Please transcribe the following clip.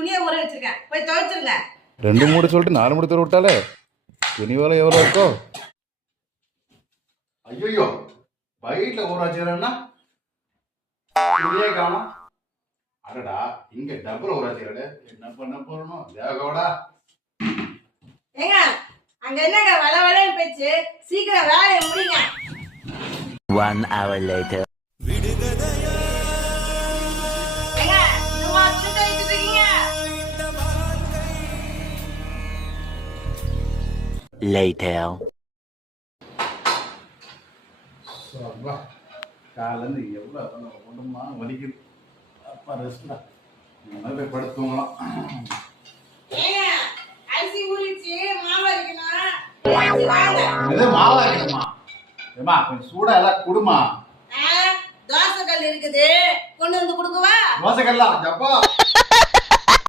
துணியை ஊற வச்சிருக்கேன், போய் துவைச்சிருங்க. 2 மூடு சொல்லிட்டு 4 மூடு தர விட்டாலே துணி வேலை எவ்வளோ இருக்கோ. ஐயோ பைட்ல ஊற வச்சுக்கிறேன்னா துணியே காணும். அடடா இங்க டபுள் ஊற வச்சுக்கிறே, என்ன பண்ண போறணும் தேகோடா. ஏங்க அங்க என்னங்க வள வளன்னு பேச்சு, சீக்கிரம் வேலையை முடிங்க. 1 hour later. ஏங்க சும்மா துணி துவைச்சிட்டு இருக்கீங்க. Later. காலேருந்து எவ்வளோ உடம்புமா வலிக்குது. அப்பா ரெஸ்ட்ல போய் படுத்துவங்களாம். ஏங்க அரிசி ஊறிடுச்சு, மாவு அரைக்கணும். இது மாவா இருக்குமா? ஏமா கொஞ்சம் சூடா எல்லாம் குடுமா. தோசை கல் இருக்குது, கொண்டு வந்து கொடுக்கவா? தோசை கல்லாம் ஜப்பா.